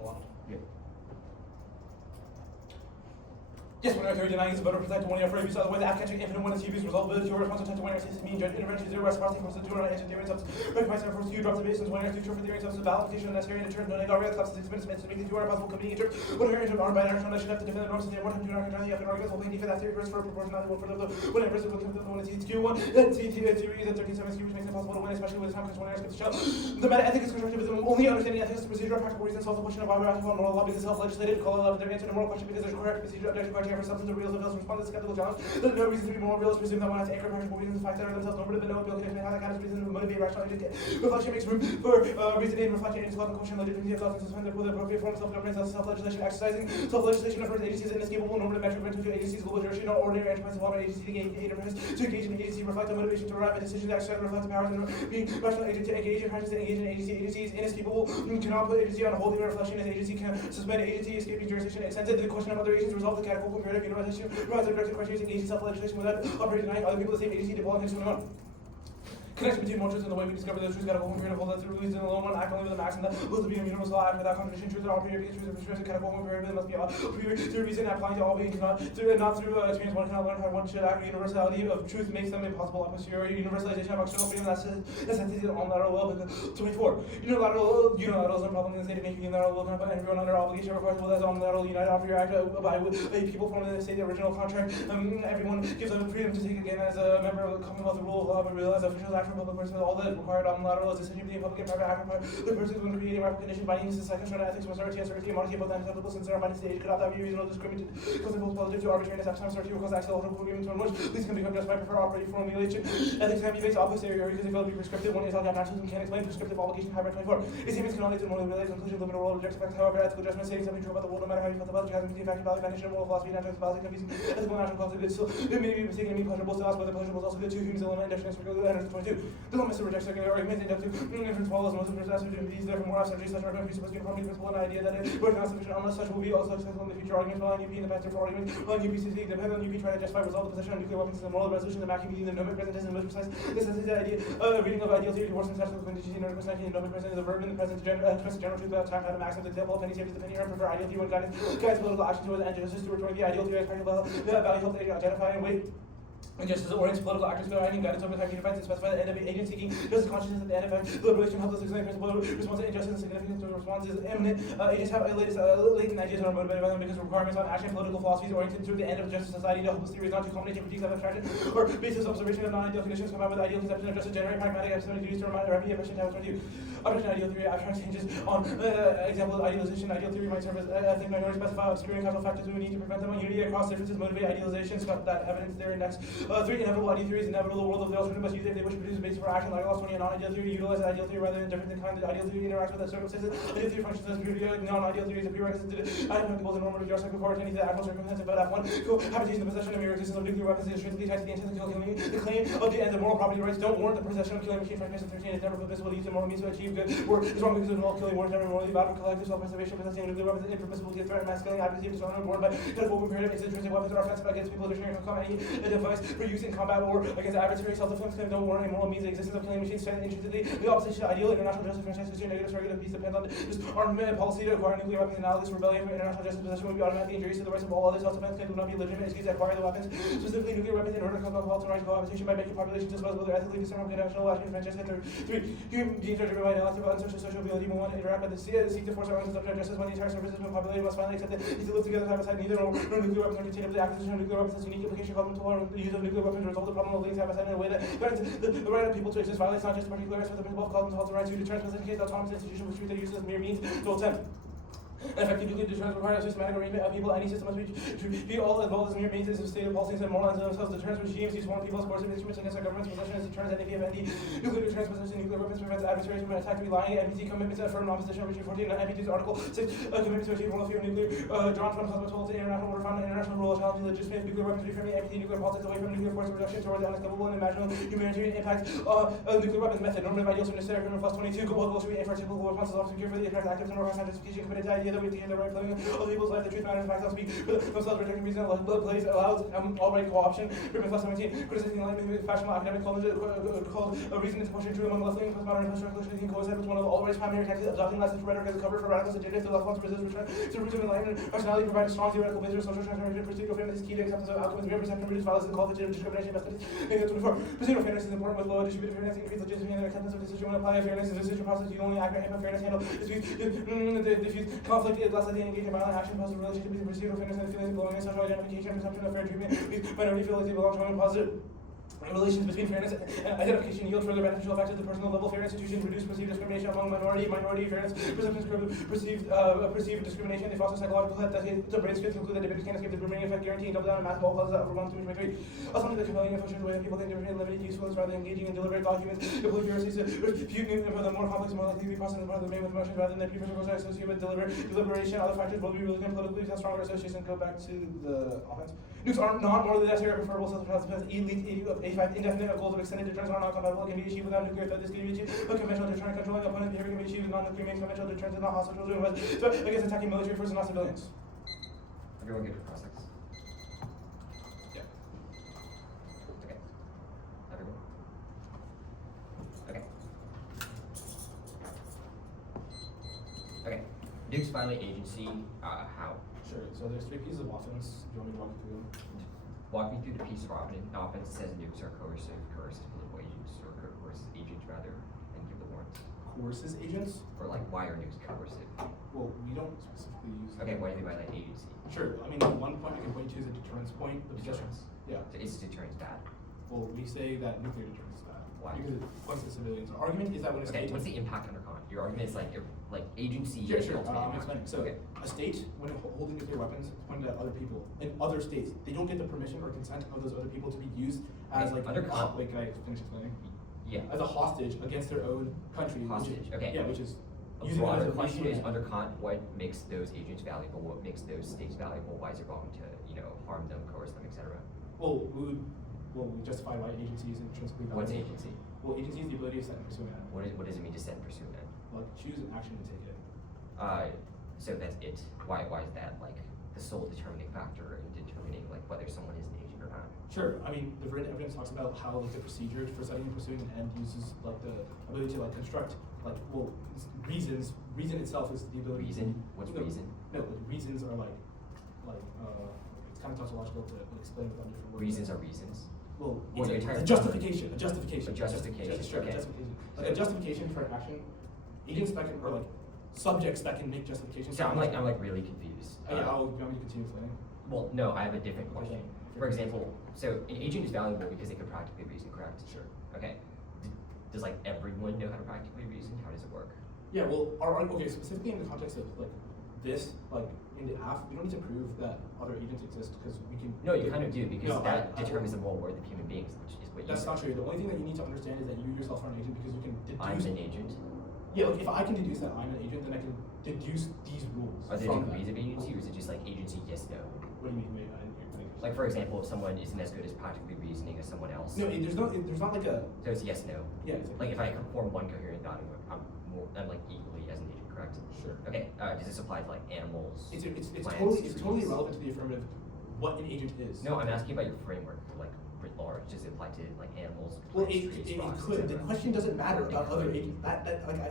Allowed. Yeah. Yes, when Earth denying is a better protect one year for abuse, otherwise the catching infinite one is abuse result ability to response to one year system mean judge intervention zero response equals to 200 answer theory and substance. Recognize our first few drops of basis one year future for theory and substance validation necessary to turn no negative real clubs 6 minutes to make the 200 possible competing terms. One year arm by an action should have to defend the norms and the 100 the FN arguments will pay for that theory first for proportionality one for the one year versus one is Q1 and theory is at 37 which makes it possible to win, especially with the time because one year skips the shell. The meta ethics is constructivism, only understanding ethics is procedural practical reasons solve the question of why we're acting on moral law because self-legislated, call it their answer to moral question because there's correct procedure objection criteria for substance of real response to skeptical challenge. There's no reason to be moral realists presume that one has to anchor practical reasons, the fact that are themselves normative and no appeal can explain how that kind of reason to motivate rational reflection makes room for reasoning, reflection, and development, question, legitimacy of thoughts, and suspend the appropriate form of self-governance, self-legislation, exercising self-legislation refers agencies inescapable normative metric mental to agencies, global jurisdiction, ordinary enterprise involvement agency to gain enterprise to engage in agency, reflect the motivation to arrive at decisions, exercise, reflect the powers, and being rational agent to engage in practice, to engage in agency, agency is inescapable, cannot put agency on hold, even reflection as agency can suspend agency, escaping jurisdiction, extended to the question of other agents, resolve the categorical imperative universalization, realize the directive criteria, engage in self-legislation without operating denying other people the same agency to belong to anyone. Connection between motions and the way we discover the truth got a whole period of hold that through release in the lone one act only with a maxim that will be a universal act without contradiction truth and all period truth and prescription kind of whole period must be all through reason applying to all beings not through experience one cannot learn how one should act. Universality of truth makes them impossible a posteriori universalization of external freedom that's necessity on lateral will. 24 unilateral is a problem in the state of making unilateral will not put everyone under obligation requires will as on lateral united operator act by a people forming the state the original contract. Everyone gives them freedom to take again as a member of the Commonwealth the rule of law but realize officials act from public person all that required on lateral is decision between public and private act required the person when creating rapid condition binding to second strand ethics was authority and monarchy both unacceptable since their binding stage could not be reasonable discriminated because it was positive to arbitrariness at times authority because accidental agreements on which these can become justified for operating formulation. Ethics can be based off posteriori because they fail to be prescriptive. One is all naturalism can't explain prescriptive obligation hybrid 24. Its statements can only lead to morally related conclusion live in a world rejects effects. However, ethical judgment saying something true about the world no matter how you felt about it has been fact value foundation moral philosophy natural philosophy confusing ethical natural philosophy good still it may be mistaken to mean pleasurable to us but the pleasurable is also good too humans element indifference for good 22. The limits to reject secondary arguments inductive inference follows most of the these therefore more abstract such argument be supposed to conform to the principle and idea that it was not sufficient unless such will be also successful in the future arguments while UP in the past for arguments while UPCC depend on UP try to justify resolve the position on nuclear weapons and the moral resolution the vacuum meaning the nomic present is the most precise this is the idea reading of ideal theory divorce and sexual conditions in article 19 nomic present is the verb in the present general truth about time had a maximum example of penny savings the penny earn prefer ideal theory when guidance political action towards the end justice to return the ideal theory as practical value help identify and weight and just as it orients political actors without any guidance over the defense and specify the end of agent seeking justice consciousness at the end of deliberation helps us explain principle response to injustice and significance of response is imminent. Agents have latent ideas and are motivated by them because requirements on action political philosophies oriented through the end of justice society to hopeless theories not to culminate in critiques of abstraction or basis observation of non-ideal conditions come out with ideal conception of justice generate pragmatic epistemic duties to remind rapid impression to have objection ideal theory abstract changes on example of idealization ideal theory might serve as ethnic minority specify obscuring causal factors we need to prevent them on unity across differences motivate idealizations got that evidence there next. 3 inevitable ideal theory is inevitable. The world of the alternative must use it if they wish to produce a basis for action. Like loss 20 and non-ideal theory utilize ideal theory rather than different kind of ideal theory interacts with the circumstances. Ideal theory functions as periodic. Non-ideal theory is a prerequisite to identical and normative justice before attending to the actual circumstances. But F1 cohabitation, the possession of mere existence of nuclear weapons is intrinsically tied to the intent of killing. The claim of the end of moral property rights don't warrant the possession of killing machine. Frankness 13 is never permissible to use immoral means to achieve good. Or is wrong because of all killing war is never morally bad for collective self-preservation. Possessing nuclear weapons is impermissible to threat mass killing. Advocacy of dishonor born by critical imperative is intrinsic weapons are offensive against people. Dictionary can come any device for use in combat or against adversary self-defense claim don't warrant a moral means the existence of killing machines stand intrinsically the opposition to ideal international justice for justice negative target peace depends on this armament policy to acquire nuclear weapons analogous rebellion for international justice possession would be automatically injurious to the rights of all other self-defense claims would not be legitimate excuse to acquire the weapons specifically nuclear weapons in order to cause right cohabitation by making populations disposable they're ethically discernible conventional action Francesca 3 human beings are driven by elective unsocial social ability will want to interact with the seek to force our own subject justice when the entire surface has been populated must finally accept it need to live together side by side neither nor nuclear weapons are contained the acquisition of nuclear weapons has unique implication causing the use of nuclear weapons resolve the problem of living side by side in a way that the right of people to exist violates not just particular rights but the principle of cause and rights to deterrence within case autonomous institution which treat their use as mere means to attempt. And effectively, deterrence requires a systematic arrangement of people. Any system must be all involved as mere means of state of policies and morals themselves. Deterrence regimes use one people as coercive instruments against our government's possession as deterrence and if nuclear deterrence possessing nuclear weapons prevents adversaries from an attack to be lying. NPT commitments and firm non-position of Richard 14 and NPT's Article 6 commitment to achieve moral fear of nuclear drawn from Clause 12 to international order found international rule of challenging legitimate nuclear weapons reframing NPT nuclear politics away from nuclear force reduction toward the unacceptable and imaginable humanitarian impact of nuclear weapons method. Normative ideals from necessary criminal plus 22 global should be for typical responses also secure for the impact active and organized scientification committed to idea idea that we have to the right feeling of the people's life, the truth matters, facts don't speak for themselves, rejecting reason, blood plays allows all right co-option. Griffin plus 17, criticizing enlightenment, fashionable academic called a reason to question truth among left-leaning postmodern post-structuralism coincide with one of the all-right primary texts, adopting lessons from rhetoric as a cover for radical agenda to left wants to resist return to the roots of enlightenment. Rationality provides a strong theoretical basis for social transformation. Procedural fairness is key to acceptance of outcomes. Mere perception reduces violence and qualitative discrimination. Negative 24. Procedural fairness is important with low distributed fairness, increased legitimacy and acceptance of decision. When applied fairness is a decision process, you only accurate and fairness handle diffuse conflict, less likely to engage in violent action, positive relationship between procedural fairness and the feelings of belonging, social identification, perception of fair treatment. Minority feel like they belong to one positive. Relations between fairness and identification yield further beneficial effects at the personal level. Fair institutions reduce perceived discrimination among minority fairness perceptions perceived discrimination. They foster psychological health. The brain skills conclude that debates can escape the boomerang effect, guaranteeing double down on massive all causes that overwhelm 223. Also, the compelling and frustrated way that people think different and limited usefulness rather than engaging in deliberate documents. The policy to refute for the more complex, more likely to be processed as part of the brain with emotions rather than the precursor process associated with deliberation. Other factors will be religion and politically have stronger association. Go back to the offense. Nukes are not morally necessary or preferable to the indefinite goals of extended deterrence are not compatible and can be achieved without nuclear threat. This can be achieved with conventional deterrent. Controlling opponent behavior can be achieved with non-nuclear means. Conventional deterrence is not hostile children, but against attacking military forces, not civilians. Everyone get your prospects? Yeah. Okay. Everyone? Okay. Okay. Nukes violate agency. How? Sure. So there's 3 pieces of offense. Do you want me to walk you through them? Walk me through the piece of offense that says nukes are coercive political agents, or coercive agents rather, and give the warrants. Coerces agents? Or like, why are nukes coercive? Well, we don't specifically use. Okay, what do you mean by that agency? Sure. I mean, one point I can point you to is a deterrence point. Deterrence. Yeah. So is deterrence bad? Well, we say that nuclear deterrence is bad. Why? Because it points to civilians. Our argument is that when a Okay, state. what's the impact under Kant? Your argument is like agency. Yeah, sure. ultimate I'm impact. explaining. So, okay. a state, when holding nuclear weapons, it's pointed at other people. In other states, they don't get the permission or consent of those other people to be used as like. Under Kant. Wait, can I finish explaining? Yeah. As a hostage against their own country. Hostage. Which is, Okay. Yeah, which is. A using it as broader a question is, resource. under Kant, what makes those agents valuable? What makes those states valuable? Why is it wrong to, harm them, coerce them, etc.? Well, we justify why agency is intrinsically valuable. What's agency? Well, agency is the ability to set and pursue an end. What does it mean to set and pursue an end? Like, choose an action and take it. So that's it. Why is that like the sole determining factor in determining like whether someone is an agent or not? Sure. I mean, the written evidence talks about how like the procedure for setting and pursuing an end uses like the ability to like construct reasons. Reason itself is the ability. Reason? What's reason? No, reasons are like it's kind of tautological to explain without different words. Reasons are reasons. Well, Well, it's the entire a justification. A justification. A justification, Sure, okay. a justification. Like a justification for an action. Agents that can, or like subjects that can make justifications. So I'm like really confused. Yeah, you want me to continue explaining? Well, no, I have a different question. Okay. For example, so an agent is valuable because they can practically reason, correct? Sure. Okay. Does like everyone know how to practically reason? How does it work? Yeah, well, okay, specifically in the context of like this, like in the AF, we don't need to prove that other agents exist because we can. No, you kind of do because No, that I determines the moral worth of human beings, which is what you That's said. not true. The only thing that you need to understand is that you yourself are an agent because you can deduce. I'm an agent. Yeah, like if I can deduce that I'm an agent, then I can deduce these rules. Are there from degrees that. of agency, or is it just like agency, yes, no? What do you mean? Wait, I didn't hear. Like for example, if someone isn't as good as practically reasoning as someone else. No, there's not like a. So it's yes, no. Yeah. Like if I can form one coherent thought, I'm like equally as an agent, correct? Sure. Okay. Does this apply to like animals? It's plants, totally trees? irrelevant to the affirmative. What an agent is. No, I'm asking about your framework, like writ large. Does it apply to like animals? Well, Plants, it trees, rocks, could. The etc.? question doesn't matter about other agents.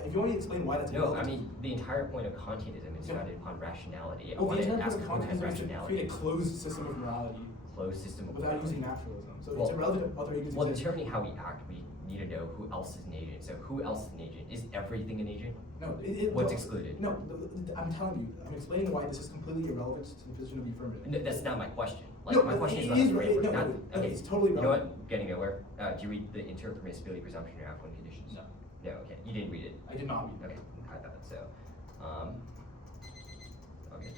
If you want me to explain why that's No, I irrelevant. mean the entire point of Kantianism is No. founded upon rationality. I Well, want the to entire ask point of who has Kantianism is to rationality. create a closed system of morality Closed system of without morality. using naturalism. So Well- it's irrelevant if other agents Well, exist. determining how we act, we need to know who else is an agent. So who else is an agent? Is everything an agent? No, What's excluded? No, I'm telling you, I'm explaining why this is completely irrelevant to the position of the affirmative. No, that's not my question. Like No, my question it is about is the right- framework. no, not, no, okay, it's totally You know relevant. what? Getting nowhere. Do you read the interpermissibility presumption in your F1 conditions? No. No. Okay. You didn't read it. I did not read Okay. I thought so. Okay.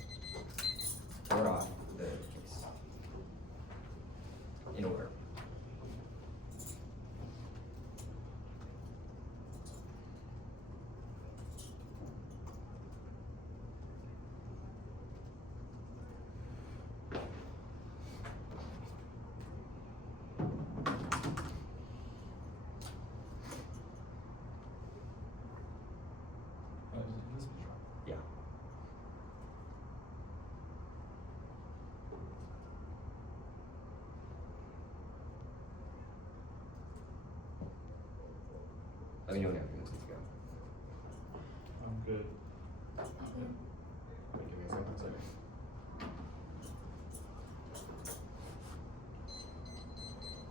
Start off the case in order. Yeah. me know now. Let's go. I'm good. Give me a second.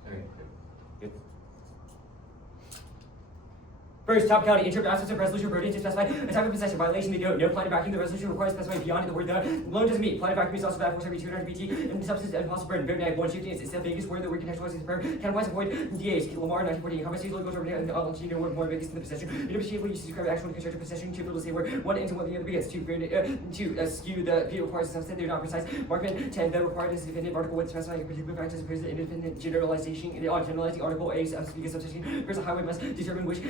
Okay, good. First, top county, interpret aspects of resolution burden to specify a type of possession violation. They note no plan of vacuum. The resolution requires specify beyond the word the loan doesn't meet. Plan of vacuum is also bad for 200 BT and substance and possible burden. Burden at 150 is the biggest word that we contextualize is prayer. Counterwise avoid DAs. Lamar 1940. Conversation legal to and word more biggest in the possession. Interpretable use to describe actual constructed possession. Two people to say where one into one the other begins. Two skew the P requires a subset. They're not precise. Markman 10 the required is definitive article with specifying a particular fact as opposed to independent generalization. Generalizing article A speaking subsection. First, a highway must determine which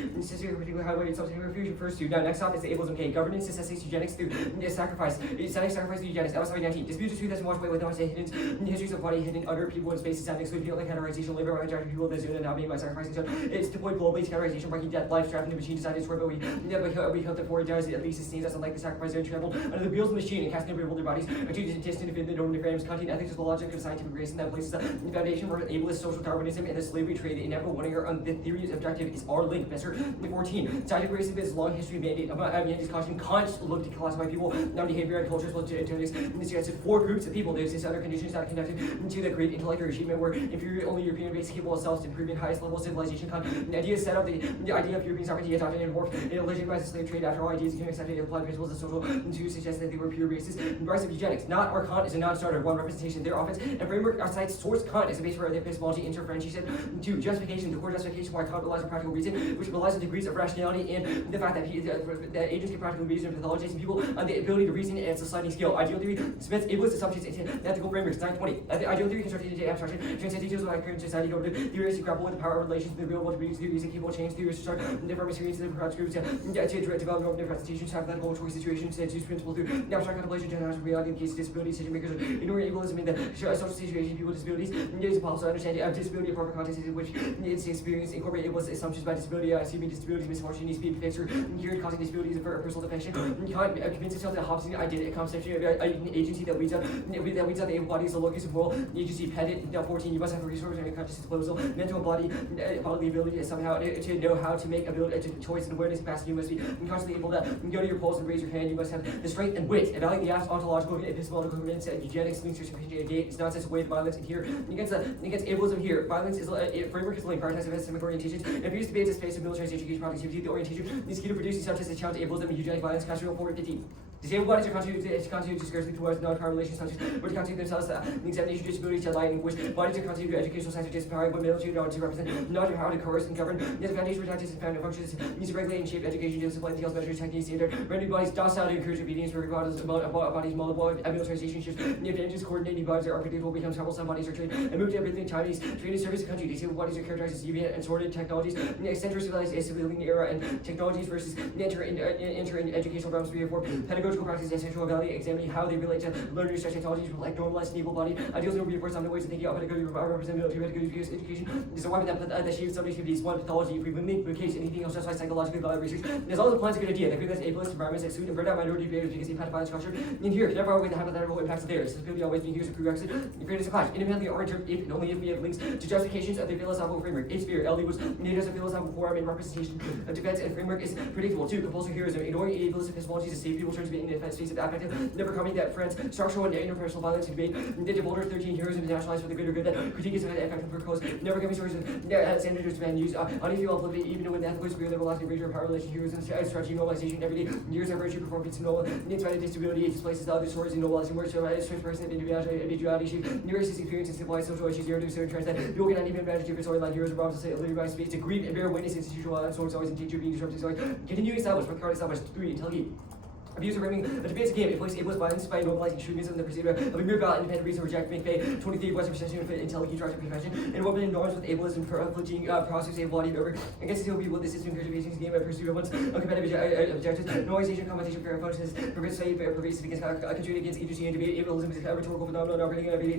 particular highway it's refusion first to. Now, next up is the ableism K. Governance necessitates eugenics through sacrifice. Sacrifice through eugenics. Episode 19. Disputes between us and wash away with hidden histories of body, hidden other people in spaces that exclude people like categorization, labor, rejected people that zone now being by sacrificing. So it's deployed globally to categorization, breaking death, life, trapped in the machine, decided to swear, but we hope that before he dies, at least it seems us unlike the sacrifice zone trampled under the wheels of the machine and casting over their bodies. Are too distant to defend the normative frames. Content ethics is the logic of scientific grace, and that places the foundation for ableist social Darwinism and the slavery trade. The inevitable one year on the theory is objective is our link. Professor 14. Scientific racism is long history mandate about Yankees caution. Kant looked to classify people, non-behavior and cultures, which suggested four groups of people. They exist under conditions that are conducted to the great intellectual achievement where inferior only European race capable of self-improvement, highest level of civilization. The idea set up the idea of European sovereignty adopted and worked in a legitimized slave trade. After all, ideas became accepted and applied principles of social to suggest that they were pure races. The rise of eugenics, not our Kant is a non-starter. One representation, their offense and framework outside source Kant is a base for the epistemology interferentiation. Two, justification, the core justification why Kant relies on practical reason, which relies on degrees of rationality and the fact that that agents can practically reason and pathologizing people on the ability to reason and it's a sliding scale. Ideal theory submits ableist assumptions into ethical frameworks. 920. Ideal theory constructed into abstraction, transcend details of our current society over to theories to grapple with the power of relations to the real world theories and capable change theories to start different experiences of project groups to develop normative representations, hypothetical choice situations, to use principle through abstract contemplation, generalized reality in case of disability, decision makers ignore ableism in the social situation, people with disabilities. It is impossible to understand disability apart from context in which it's experience incorporate ableist assumptions by disability, assuming disabilities, misfortune needs to be fixed or cured, causing disabilities for personal defection. Kant convinced himself that Hobbesian identity conception of an agency that weeds out the able body is the locus of moral agency. Pedant 14. You must have a resource and a conscious disposal, mental body, bodily ability somehow to know how to make ability to choice and awareness capacity. You must be constantly able to go to your polls and raise your hand. You must have the strength and wit. Evaluate the ontological and epistemological commitments that eugenics links your gate. It's nonsense way to violence and here against ableism here. Violence is framework is only prioritizing epistemic orientations. And if you use debates as space of militarized education productivity, the orientation needs to produce such as a challenge to ableism and eugenic violence. Constitutional 450. Disabled bodies are constituted discursively towards non-power relations such as but to constitute themselves the examination disability to light in which bodies are constituted educational science or disempowering but military in order to represent not how to coerce and govern. Yet the foundation for tactics and founding functions needs to regulate and shape education to supply details, measures, techniques, standard, rendering bodies docile to encourage obedience for bodies multiple militarization shifts. The advantages coordinating bodies are unpredictable becomes troublesome bodies are trained and moved to everything Chinese trained to service the country. Disabled bodies are characterized as deviant and sorted technologies. Eccentric civilized civilian era and technologies versus enter in educational realms 3 or 4. Pedagogical practices essential evaluate examining how they relate to learning such technologies like normalized and able body. Ideals will reinforce some ways of thinking about pedagogy represent military pedagogy education. Is a weapon that shapes somebody's activities. One pathology, if we limit the case anything else justifies psychologically valid research. There's also plans a good idea. They feel that's ableist environments that suit and burn out minority behaviors because they've had violent structure. In here, can never outweigh the hypothetical impacts of theirs. Disability always being used as a prerequisite. Fairness of clash. Independently or if and only if we have links to justifications of the philosophical framework. H sphere, LD was made as a philosophical forum and representation of defense and framework is predictable. 2. Compulsory heroism. Ignoring ableist epistemologies to save people turns to being in the defense space of affective. Never coming that friends, structural and interpersonal violence and debate. The bolder 13 heroism is nationalized for the greater good that critique is effective for cause. Never coming sources of standards to man use on if you all believe even when the ethical superior level lasting greater power relation heroism strategy normalization every day. Years of virtue performance noble. In spite of disability, it displaces the other sources in normalizing more so as person of individuality shape. Neurosys experience and civilized social issues zero to certain trends that people cannot even imagine different storyline heroes of Robinson living by space to grieve and bear witness institutional source always in teacher being disrupted. So continue established with card established 3 intelligent. Abuse of framing a debates game. It places ableist violence by normalizing extremism and the procedure of a mere valid independent reason reject McVeigh 23 Western perception of intelligent directed prevention and women norms with ableism for flinching process able body over against the people. This system encourages the game of pursuit of one's competitive objectives. Normalization, competition, fair functions, pervasive against contributing against agency and debate. Ableism is a rhetorical phenomenon operating in everyday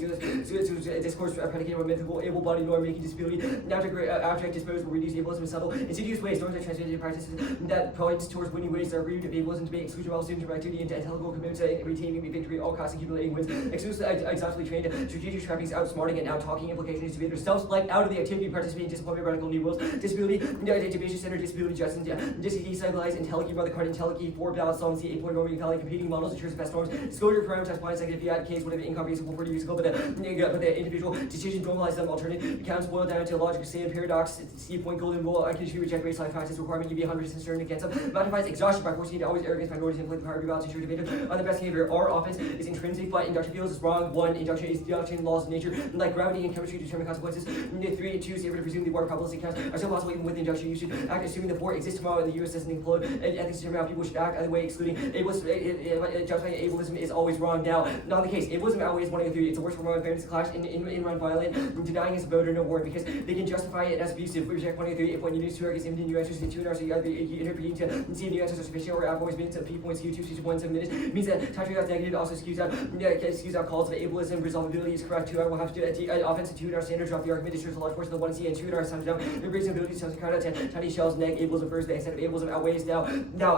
discourse predicated on mythical able body norm making disability. Abstract disposed will reduce ableism in subtle, insidious ways. Norms are transmitted practices that points towards winning ways that are rooted of ableism to make exclusion students from activity and intellectual commitment to retaining the victory at all costs and accumulating wins. Exhaustively trained, strategic trappings, outsmarting and out-talking implications to self-select out of the activity, participating, disappointment, radical new rules, disability, division center, disability, justice, destabilize, intelligent, brother card, intelligent, four balance, solvency, 8 point normal, equality, competing models, ensures best norms, disclosure, parameters, points, negative, fiat, case, whatever, incomprehensible, for musical, but the individual decision normalize them, alternative, accounts boil down to logic, sand, paradox, C point, golden rule, unconditionally reject baseline practice requirement, you be 100% certain against them, modifies exhaustion by forcing you to always err against minorities, inflict power, rebalance, ensure debate on the best behavior. Our offense is intrinsic, but induction feels is wrong. 1, induction is deduction, laws of nature, like gravity and chemistry determine consequences. 3, 2, safer to presume the water probabilistic counts are still possible even with induction. You should act assuming the 4 exists tomorrow and the US doesn't implode. And ethics determine how people should act, either way, excluding ableism. Judgment ableism is always wrong. Now, not the case. Ableism outweighs 1 and 3. It's a worse form of fairness, clash, in run violent, denying his vote or no warrant because they can justify it as abusive. We reject 1 and 3. If when you use 2 arguments, even new answers in 2 hours, you either interpreting to see if new answers are sufficient or have always been to P points, Q2, 1 minutes means that time to negative also skews out calls of ableism, resolvability is correct. 2 I will have to do offensive 2 in our standard drop the argument, destroys a large portion of the 1 C and 2 in our times down. Embrace ability to count out 10 tiny shells, neg ableism first, the extent of ableism outweighs now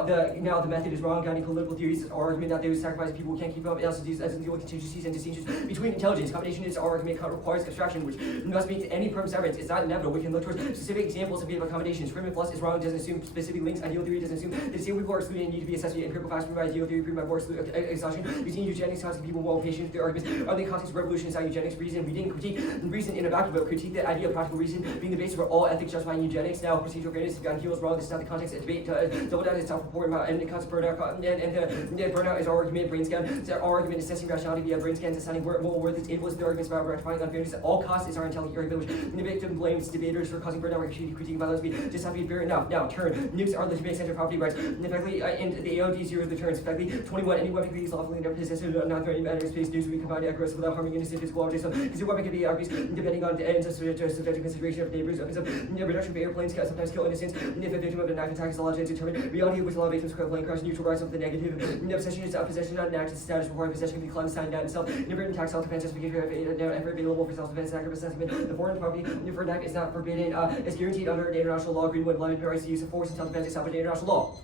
the method is wrong. Guiding political theories is our argument that those sacrifice people can't keep up. It also deals as deal with contingencies and distinctions between intelligence. Combination is our argument requires abstraction, which must meet any purpose evidence. It's not inevitable. We can look towards specific examples of behavior accommodations. Freeman plus is wrong, doesn't assume specific links. Ideal theory doesn't assume that disabled people are excluded and need to be assessed via empirical facts proven by ideal theory, proven by more exhaustion. Using eugenics, causing people more patient. Their arguments are the context of revolution inside eugenics. Reason we didn't critique reason in a vacuum, but critique the idea of practical reason being the basis for all ethics justifying eugenics. Now, procedural fairness, if Heal is wrong, this is not the context of debate. Double down is self-report and concept burnout, and burnout is our argument. Brain scan, so our argument is assessing rationality via brain scans, assigning moral worth. It's ableist. The arguments about rectifying unfairness at all costs is our intelligent argument, which the victim blames debaters for causing burnout, critiquing violence. We just have to be fair enough. Now, turn nukes are legitimate center property rights. And effectively, and the AOD zero the turns. Effectively, 21. Any weapon can be lawfully in their possession, not threatening matter space. Nukes will be combined accuracy without harming innocent physical objects. Because the weapon can be accuracy depending on the ends of subject to consideration of neighbors. Reduction of airplanes can sometimes kill innocents. If a victim of a knife attack is allowed to determine reality with a lot of victims plane crash, neutral rise of the negative. Possession is possession, not an act of status required. Possession can be clandestine in itself. Inadvertent tax self-defense justification ever available for self-defense. Active assessment. The foreign property for knife is not forbidden. Is guaranteed under international law. Greenwood limited rights to use of force and self-defense is under international law.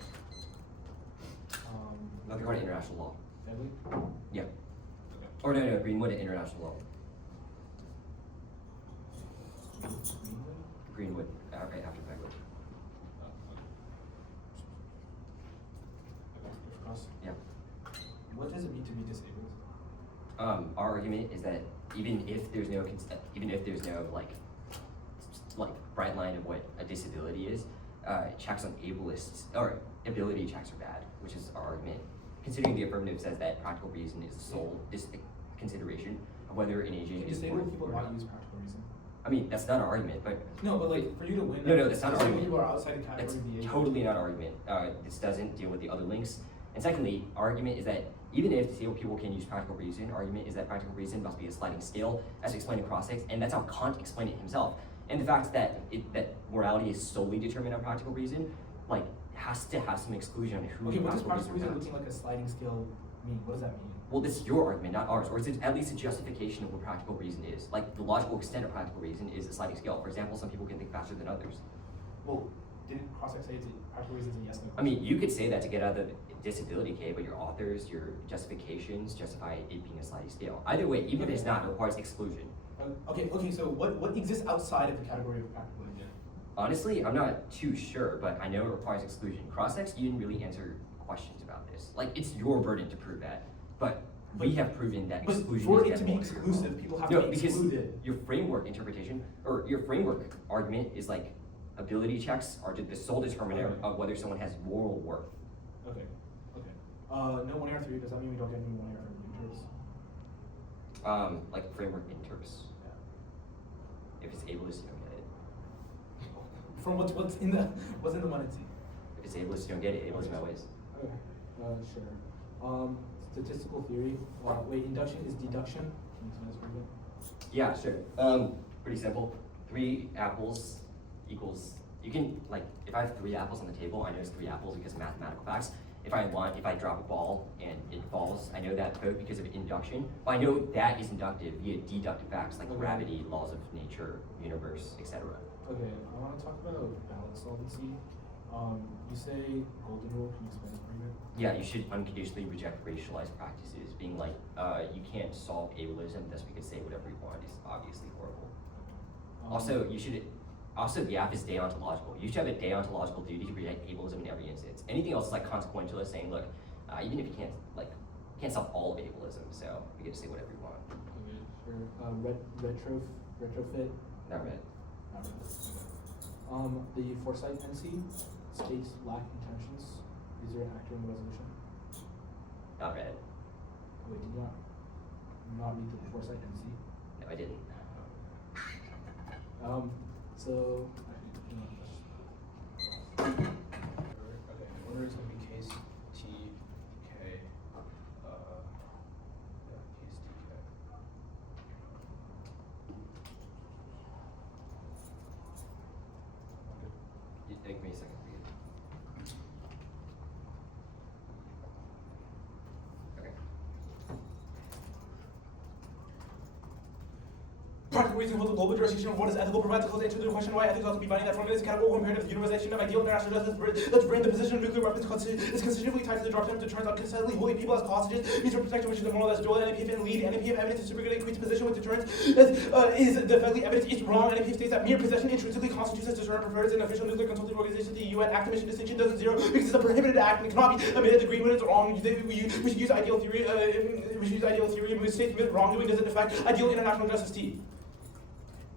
Not according to international law. Family? Yeah. Okay. Or no, Greenwood and international law. Greenwood, right after Pegwood. Yeah. What does it mean to be disabled? Our argument is that even if there's no bright line of what a disability is, checks on ableists or ability checks are bad, which is our argument. Considering the affirmative says that practical reason is the sole consideration of whether an agent is disabled people not use practical reason. I mean, that's not an argument, but no, but like for you to win, no, that's not an argument. People are outside the category That's of the agent. totally not an argument. This doesn't deal with the other links. And secondly, our argument is that even if disabled people can use practical reason, our argument is that practical reason must be a sliding scale, as explained in cross-text, and that's how Kant explained it himself. And the fact that that morality is solely determined on practical reason, like, has to have some exclusion on who. Okay, what does practical reason looking like a sliding scale mean? What does that mean? Well, this is your argument, not ours, or it's at least a justification of what practical reason is. Like, the logical extent of practical reason is a sliding scale. For example, some people can think faster than others. Well, didn't cross-text say it's practical reason is a yes, no? I mean, you could say that to get out of the disability case, but your authors, your justifications justify it being a sliding scale. Either way, even if it's not, it requires exclusion. Okay, so what exists outside of the category of practical reason? Honestly, I'm not too sure, but I know it requires exclusion. Cross-text, you didn't really answer questions about this. Like, it's your burden to prove that, but we have proven that exclusion for is it to be exclusive, people have to be excluded. Because your framework interpretation, or your framework argument is like, ability checks are the sole determiner of whether someone has moral worth. Okay. No 1 or 3, does that mean we don't get any 1 or 3 interps? Like framework interps. Yeah. If it's ableist, you don't get it. From what's in the money? If it's ableist, you don't get it. Ableist always. Okay. Sure. Statistical theory. Wait, induction is deduction. Can you tell us what that? Yeah, sure. Pretty simple. 3 apples equals, you can, like, if I have 3 apples on the table, I know it's 3 apples because of mathematical facts. If I drop a ball and it falls, I know that both because of induction, but I know that is inductive via deductive facts like gravity, laws of nature, universe, etc. Okay, I want to talk about balance solvency. You say golden rule. Can you explain it for me? Yeah, you should unconditionally reject racialized practices, being like, you can't solve ableism, thus we can say whatever you want is obviously horrible. Also, the app is deontological. You should have a deontological duty to reject ableism in every instance. Anything else is like consequential, is saying, look, even if you can't solve all of ableism, so you get to say whatever you want. Okay, sure. Retrofit. Not read. Not read. The foresight NC states lack intentions. Is there an actor in the resolution? Not read. Wait, did you not read the foresight NC? No, I didn't. So. Okay, order is going to be case T, K, case T, K. You take me a second. Okay. Practical reason holds a global jurisdiction of what is ethical provides a close answer to the question why ethics ought to be binding. That formula is categorical compared to the universalization of ideal international justice. Let's bring the position of nuclear weapons is constitutively tied to the doctrine of deterrence on consistently holding people as hostages, means for protection which is the moral as dual NAPF and lead. NAPF evidence is supergraded equates position with deterrence is the federally evidence is wrong. NAPF states that mere possession intrinsically constitutes as deterrent prefers an official nuclear consulting organization. The UN act commission distinction doesn't zero because it's a prohibited act and it cannot be admitted. The green when it's wrong. We should use ideal theory. We should use ideal theory. We state wrongdoing doesn't affect ideal international justice. T.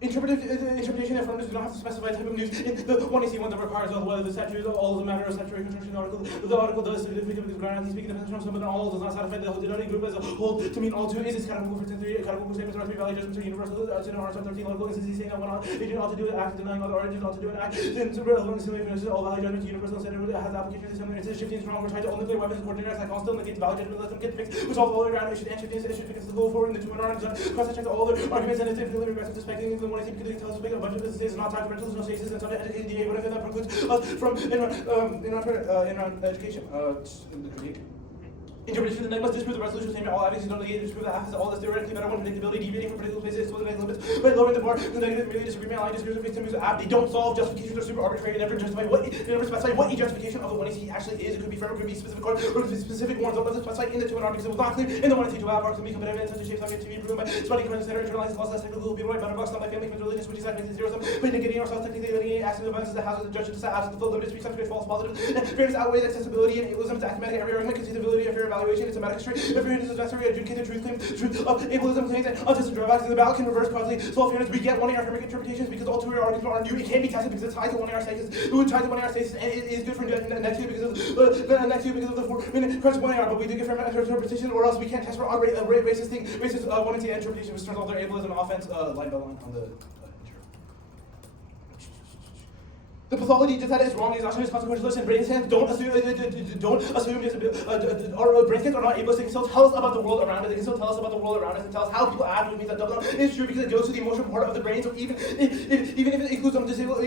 Interpretation and affirmatives do not have to specify type of news. In the 1AC one that requires whether the statute is all as a matter of statutory construction article. The article does significantly groundedly speaking the position of some, but not all does not satisfy the denoting group as a whole to mean all two is categorical for 10.3. Categorical statements are 3 valid judgments are universal. In article 13 local instances saying that one agent ought to do an act denying other agents ought to do an act. Then relevant assuming all valid judgments universal and has application to some instances shifting strong or tied to all nuclear weapons and coordinated acts like still negates valid judgment let them get fixed which all the other ground issued and shifting because the goal forward in the 2 arms cross check all other arguments and it's infinitely regressive to speculating the 1AC because it tells us a bunch of businesses not tied to rentals, no stasis, and some NDA, whatever that precludes us from in education. The critique. Interpretation of the must disprove the resolution statement. All evidence is not negated to disprove that happens. All is theoretically better when predictability deviating from particular places to the negative limits. But lowering the bar, the negative merely disagreement line disagrees with victims app. They don't solve justifications are super arbitrary and never specify what a justification of the 1AC actually is. It could be firm, it could be specific card, or it could be specific warrants. Don't let them specify in the 2 because it was not clear in the 1AC to app arcs can be competitive in such a shape subject to be proven by studying current center internalized laws less technical people right better box not like family friends religious which is that makes it zero sum. But negating ourselves technically lineating asking the violence the house of the judge to decide absent the flow limited 3 times great false positive. And fairness outweighs accessibility and ableism to academic every argument conceivability of fair evaluation. It's a matter history. If fairness is necessary, adjudicate the truth claims, truth of ableism claims, and untested drawbacks in the ballot can reverse causally solve fairness. We get 1 AR affirmative interpretations because all 2 AR arguments are new. It can be tested because it's tied to 1 AR status. It would tie to 1 AR status, and it is good for next 2 because of the 4. I mean, correct 1 AR, but we do get firm interpretation, or else we can't test for racist thing, racist 1 AR interpretation, which turns all their ableism offense line by line on the. The pathology just that is wrong. Is actually consequential. Listen, brain scans don't assume our brain scans are not able to still tell us about the world around us. They can still tell us about the world around us and tell us how people act, which means that double down is true because it goes to the emotional part of the brain. So even if it excludes disabled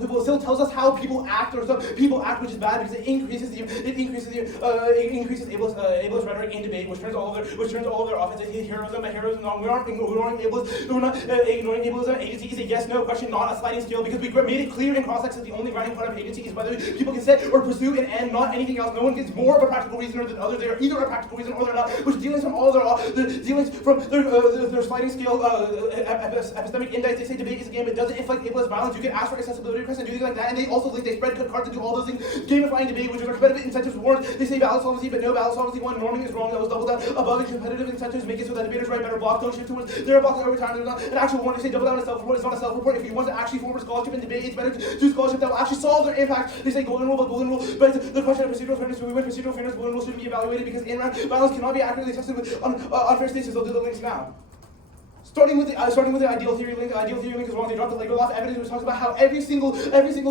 people, it still tells us how people act or some people act, which is bad because it increases ableist rhetoric in debate, which turns all of their offense into heroism. But heroism, no, we aren't ignoring ableism. We're not ignoring ableism. Agency is a yes/no question, not a sliding scale, because we made it clear in cross-sex that the only grinding part of agency is whether people can set or pursue an end, not anything else. No one gets more of a practical reason than others. They are either a practical reason or they're not. Which dealings from all their sliding scale epistemic index, they say debate is a game. It doesn't inflict ableist violence. You can ask for accessibility requests and do things like that. And they also they spread good cards to do all those things. Gamifying debate, which are competitive incentives warrants. They say ballot solvency, but no ballot solvency. One norming is wrong. That was double down above it. Competitive incentives make it so that debaters write better blocks. Don't shift towards their blocks every time. There's not an actual one. They say double down on self-report. It's not a self-report. If you want to actually form a scholarship and debate, it's better to do scholarship that will actually solve their impact. They say golden rule, but the question of procedural fairness, when we went procedural fairness, golden rule shouldn't be evaluated because in-round violence cannot be accurately tested with unfair stages. They'll do the links now. Starting with the ideal theory link. The ideal theory link is wrong. They dropped the label off evidence, which talks about how every single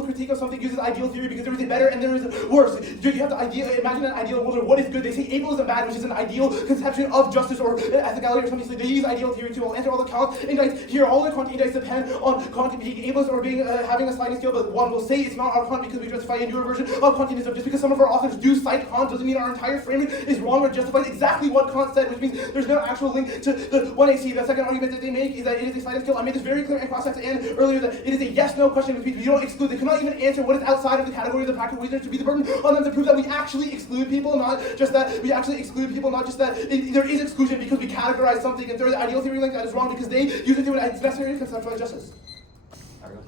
critique of something uses ideal theory because there is a better and there is a worse. Dude, you have to imagine an ideal world or what is good. They say ableism bad, which is an ideal conception of justice or ethicality or something. So they use ideal theory too. I'll enter all the Kant index here. All the Kant index depend on Kant being ableist or being having a sliding scale. But one will say it's not our Kant because we justify a newer version of Kantianism. Just because some of our authors do cite Kant doesn't mean our entire framing is wrong or justifies exactly what Kant said, which means there's no actual link to the 1AC. The second argument argument that they make is that it is a sliding scale. I made this very clear in class and earlier that it is a yes-no question, which means we don't exclude. They cannot even answer what is outside of the category of the practical reasoners to be the burden on them to prove that we actually exclude people, not just that we actually exclude people, not just that there is exclusion because we categorize something. And third, the ideal theory link that is wrong because they use it to it's necessary to conceptualize justice. Everyone.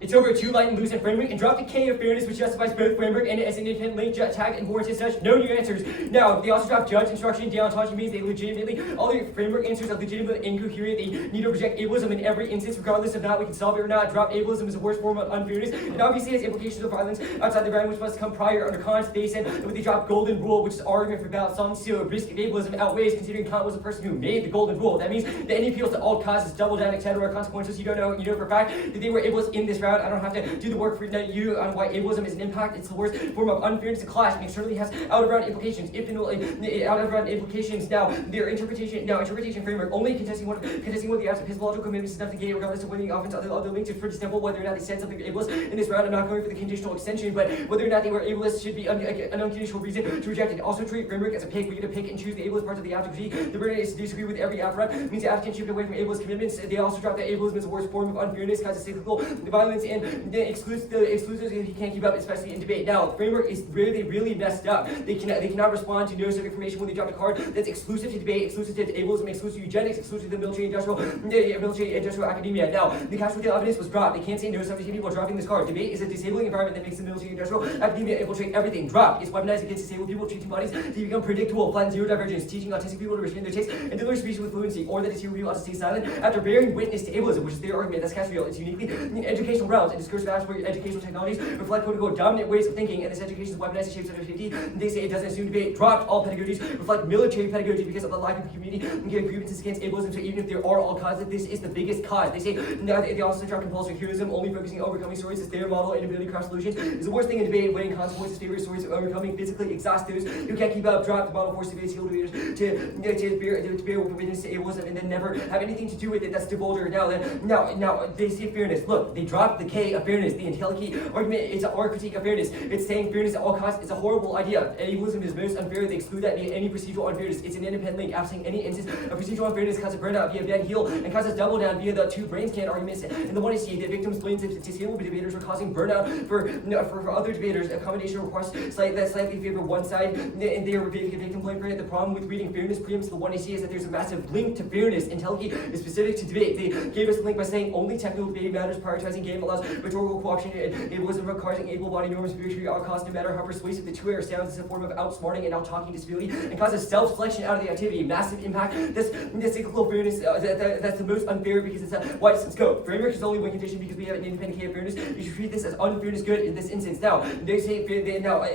It's over a too light and loose framework and drop the K of fairness, which justifies both framework and as an independent link, tag, and warrants as such. No new answers. Now, they also drop judge, instruction, deontology means they legitimately, all their framework answers are legitimately incoherent. They need to reject ableism in every instance, regardless of not we can solve it or not. Drop ableism as the worst form of unfairness. And obviously has implications of violence outside the ground, which must come prior under Kant. They said that when they drop golden rule, which is argument for about some risk of ableism outweighs, considering Kant was the person who made the golden rule. That means that any appeals to all causes, double down, etc. consequences you know for a fact that they were ableist in this round. I don't have to do the work for you on why ableism is an impact. It's the worst form of unfairness to clash, and it certainly has out-of-round implications. Out-of-round implications. Now, their interpretation framework only contesting one of the epistemological commitments is enough to negate, regardless of whether the offense other links. It's pretty simple whether or not they said something ableist in this round. I'm not going for the conditional extension, but whether or not they were ableist should be an unconditional reason to reject it. Also treat framework as a pig. We get to pick and choose the ableist parts of the advocacy. The burden is to disagree with every afferent. Means the applicant should get away from ableist commitments. They also drop that ableism is the worst form of unfairness, causes cyclical violence, and excludes if he can't keep up, especially in debate. Now, the framework is really messed up. They cannot respond to notice of information when they drop a card that's exclusive to debate, exclusive to ableism, exclusive to eugenics, exclusive to the military industrial academia. Now, the Scottsdale evidence was dropped. They can't say no to people dropping this card. Debate is a disabling environment that makes the military industrial academia infiltrate everything. Dropped. It's weaponized against disabled people, treating bodies to become predictable, flatten zero divergence, teaching autistic people to restrain their takes and deliver speech with fluency, or that disabled people ought to stay silent after bearing witness to ableism, which is their argument. That's Scottsdale. It's uniquely in educational realms and discursive aspects where educational technologies reflect quote-unquote dominant ways of thinking, and this education is weaponized in shapes under 50. They say it doesn't assume debate. Dropped. All pedagogies reflect military pedagogy because of the lack of community and giving grievances against ableism. So even if there are all causes, this is the biggest cause. They say they also drop compulsory heroism, only focusing on overcoming stories as their model. Inability to craft solutions is the worst thing in debate. Weighing consequences, favor stories of overcoming physically exhaust those who can't keep up. Drop the model force debates, heal debaters to bear witness to ableism and then never have anything to do with it. That's the bolder. Now they say fairness. Look, they dropped the K of fairness. The IntelliKey argument is our critique of fairness. It's saying fairness at all costs is a horrible idea. Ableism is most unfair. They exclude that via any procedural unfairness. It's an independent link. Absent any instance of procedural unfairness causes burnout via bad heel and causes double down via the two brains can't arguments. And the one is the victims blame disabled debaters for causing burnout for other debaters. Accommodation requests that slightly favor one side and they are victim blame for it. The problem with reading fairness preempts the one is that there's a massive link to fairness. IntelliKey is specific to debate. They gave us the link by saying only technical debate matters, prioritizing game allows rhetorical co-option, ableism requiring able-bodied norms superiority at all costs, no matter how persuasive the two-air sounds as a form of outsmarting and out-talking disability, and causes self-selection out of the activity. Massive impact. This cyclical fairness, that's the most unfair because it's a wide scope. Framework is only one condition because we have an independent K of fairness. You should treat this as unfairness good in this instance. Now, they say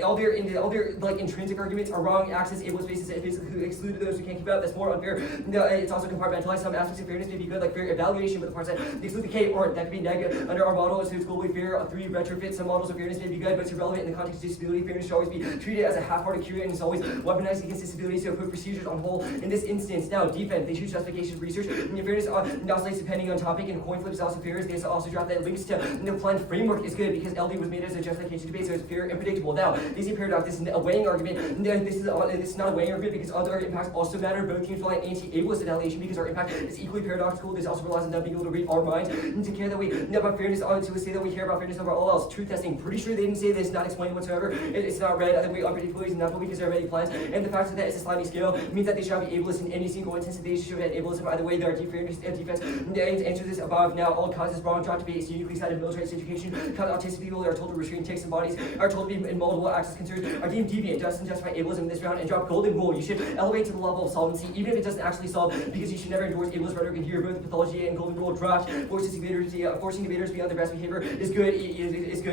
all their intrinsic arguments are wrong. Access ableist spaces and physically excluded those who can't keep up. That's more unfair. It's also compartmentalized. Some aspects of fairness may be good, like fair evaluation, but the parts that they exclude the K aren't. That could be negative under our model. So it's globally fair. 3 retrofit. Some models of fairness may be good, but it's irrelevant in the context of disability. Fairness should always be treated as a half-hearted cure, and it's always weaponized against disability. So put procedures on hold in this instance. Now, defense. They choose justification of research. And fairness oscillates depending on topic, and coin flip is also fair. They also drop that links to the planned framework is good because LD was made as a justification debate, so it's fair and predictable. Now, they say paradox. This is a weighing argument. This is not a weighing argument because other impacts also matter. Both teams rely on anti-ableist annihilation because our impact is equally paradoxical. This also relies on not being able to read our minds and to care that we know about fairness. To say that we care about fairness over all else. Truth testing. Pretty sure they didn't say this. Not explained whatsoever. It's not read. I think we unpredictable is not because there are many plans. And the fact that it's a sliding scale means that they should not be ableist in any single instance. They should have ableism either way. There are defense. Answer this above. Now, all causes wrong. Drop debate is uniquely cited military education. Autistic people are told to restrain ticks and bodies. Are told to be in multiple access concerns. Are deemed deviant. Doesn't justify ableism in this round. And drop golden rule. You should elevate to the level of solvency, even if it doesn't actually solve, because you should never endorse ableist rhetoric. And here, both pathology and golden rule dropped. Forcing debaters beyond their best behavior is good.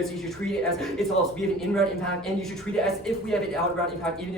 So you should treat it as it solves. We have an in-round impact, and you should treat it as if we have an out-round impact, even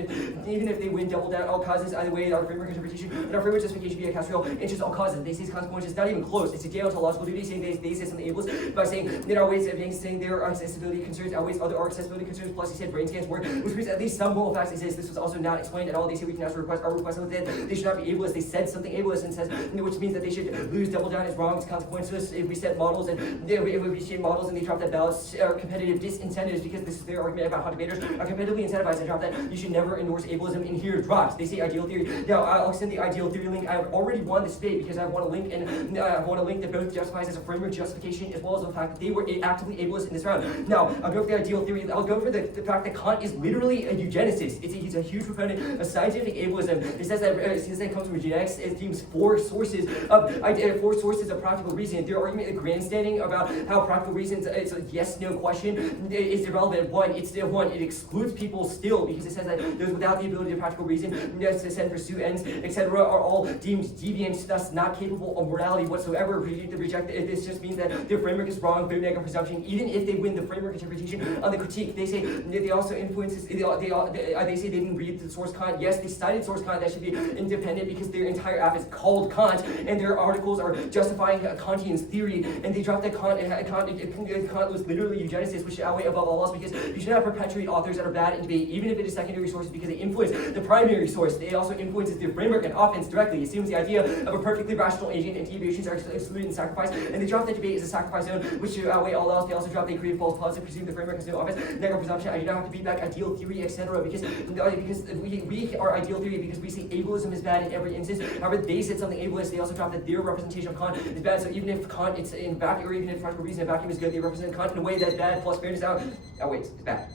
if they win double down all causes. Either way, our framework interpretation and our framework justification via Castriel interest all causes. They say it's consequences, not even close. It's a deontological duty saying they say something ableist by saying there are ways of saying there are accessibility concerns outweighs other accessibility concerns. Plus, he said brain scans work, which means at least some moral facts exist. This was also not explained at all. They say we can ask our request on that. They should not be ableist. They said something ableist and says, which means that they should lose double down is wrong. It's consequences. If we set models and efficient models, and they drop that balance competitive disincentives, because this is their argument about how debaters are competitively incentivized. They drop that you should never endorse ableism, and here it drops. They say ideal theory. Now I'll extend the ideal theory link. I've already won this debate because I want a link, and I want a link that both justifies as a framework justification as well as the fact that they were actively ableist in this round. Now I'll go for the ideal theory. I'll go for the fact that Kant is literally a eugenicist. He's a huge proponent of scientific ableism. It says that it comes from genetics. It deems four sources of practical reason. Their argument of grandstanding about how practical reasons, it's a yes/no question, is irrelevant. It excludes people still, because it says that those without the ability to practical reason, to set and pursue ends, etc., are all deemed deviant, thus not capable of morality whatsoever. This just means that their framework is wrong, boot negative presumption. Even if they win the framework interpretation on the critique, they say they also influences. They say they didn't read the source Kant. Yes, they cited source Kant. That should be independent, because their entire app is called Kant, and their articles are justifying Kantian's theory. And they dropped that Kant was literally eugenicist, which should outweigh above all else, because you should not perpetuate authors that are bad in debate, even if it is secondary sources, because they influence the primary source. They also influences their framework and offense directly. It assumes the idea of a perfectly rational agent, and deviations are excluded in sacrifice. And they drop that debate as a sacrifice zone, which should outweigh all else. They also drop the creative false positive, presume the framework has no offense, negative presumption. I do not have to beat back ideal theory, etc., because we are ideal theory because we say ableism is bad in every instance. However, they said something ableist. They also dropped that their representation of Kant is bad. So even if Kant, it's in vacuum, or even if practical reason in vacuum is good, they represent Kant in a way that bad plus fairness outweighs. It's bad.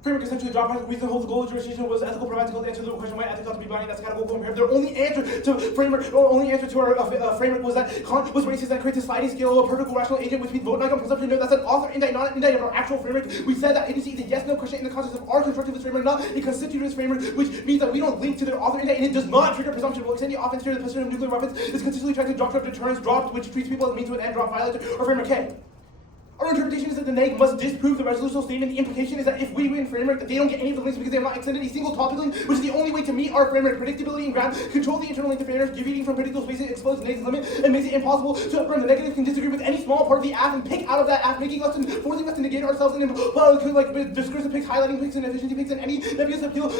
Framework essentially dropped practical reason, holds the goal of jurisdiction was ethical, practical. The answer to the question why ethics ought to be blind, that's categorical imperative. Their only answer to our framework was that Kant was racist and creates a sliding scale of a perfect rational agent, which means vote not on presumption. No, that's an author indictment, not an indictment of our actual framework. We said that agency is a yes/no question in the context of our constructivist framework, not a constitutivist framework, which means that we don't link to their author indictment. It does not trigger presumption. Will extend the offense to the position of nuclear weapons is consistently tracked to doctrine of deterrence dropped, which treats people as means to an end drop violator, or framework K. Our interpretation is that the neg must disprove the resolutional statement. The implication is that if we win framework, that they don't get any of the links because they have not extended a single topic link, which is the only way to meet our framework. Predictability and graph control the internal link to fairness, deviating from predictable spaces, explodes the neg's limit, and makes it impossible to affirm the negative can disagree with any small part of the app and pick out of that app, forcing us to negate ourselves and like discursive picks, highlighting picks, and efficiency picks, and any nebulous appeal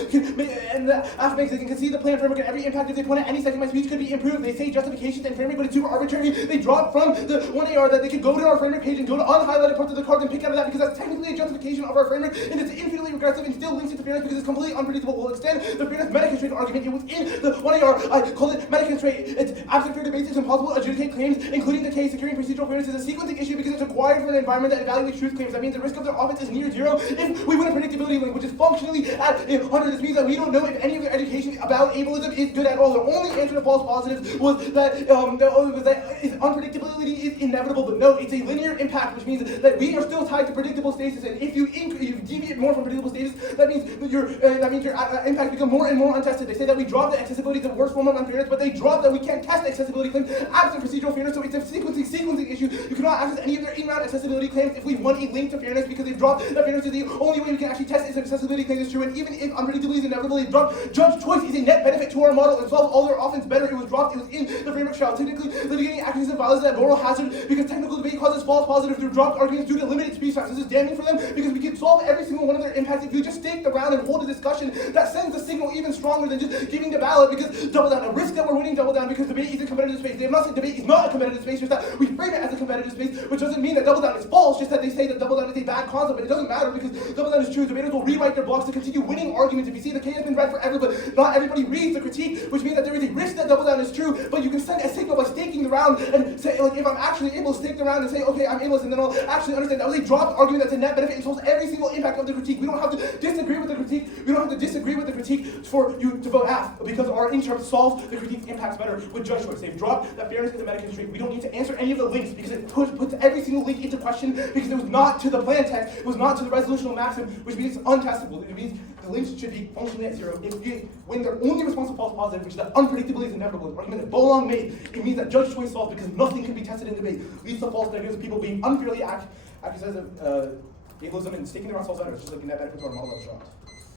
and the app makes they can concede the plan framework and every impact if they point at any second my speech could be improved. They say justifications and framework, but it's super arbitrary. They drop from the 1AR that they could go to our framework page and go to unhighlighted parts of the card and pick out of that because that's technically a justification of our framework, and it's infinitely regressive and still links it to fairness because it's completely unpredictable. We'll extend the fairness meta-constraint argument. It was in the 1AR. I call it meta-constraint. It's absent fair debates. It's impossible to adjudicate claims, including the case. Securing procedural fairness is a sequencing issue because it's required for an environment that evaluates truth claims. That means the risk of their offense is near zero if we win a predictability link, which is functionally at 100. This means that we don't know if any of their education about ableism is good at all. Their only answer to false positives was that unpredictability is inevitable, but no, it's a linear impact, which means that we are still tied to predictable stasis, and if you deviate more from predictable stasis, that means your impact becomes more and more untested. They say that we drop the accessibility to the worst form of unfairness, but they drop that we can't test the accessibility claim absent procedural fairness, so it's a sequencing issue. You cannot access any of their in-round accessibility claims if we want a link to fairness because they've dropped that fairness is the only way we can actually test if accessibility claims is true, and even if unpredictability is inevitable, they've dropped judge choice is a net benefit to our model and solves all their offense better. It was dropped, it was in the framework shell. Technically, litigating actions and violence is a moral hazard because technical debate causes false positives through dropped arguments due to limited speech size. This is damning for them because we can solve every single one of their impacts if you just stake the round and hold a discussion that sends the signal even stronger than just giving the ballot because double down. A risk that we're winning double down because debate is a competitive space. They have not said debate is not a competitive space, just that we frame it as a competitive space, which doesn't mean that double down is false, just that they say that double down is a bad concept, but it doesn't matter because double down is true. Debaters will rewrite their blocks to continue winning arguments. If you see the K has been read forever, but not everybody reads the critique, which means that there is a risk that double down is true, but you can send a signal by staking the round and say, like, if I'm actually able to stake the round and say, okay, I'm aimless, and then I'll actually understand that was a dropped argument that's a net benefit and solves every single impact of the critique. We don't have to disagree with the critique. We don't have to disagree with the critique for you to vote half because our interrupt solves the critique's impacts better with judge choice. They've dropped that fairness is a meta-constraint. We don't need to answer any of the links because it puts every single link into question because it was not to the plan text, it was not to the resolutional maxim, which means it's untestable. It means the links should be functionally at zero. When their only response to false positive, which is that unpredictability is inevitable, the argument that Bolong made, it means that judge choice solves because nothing can be tested in debate, leads to false negatives of people being unfairly accused of ableism and staking their own selves better. It's just like a net benefit to our model that was dropped.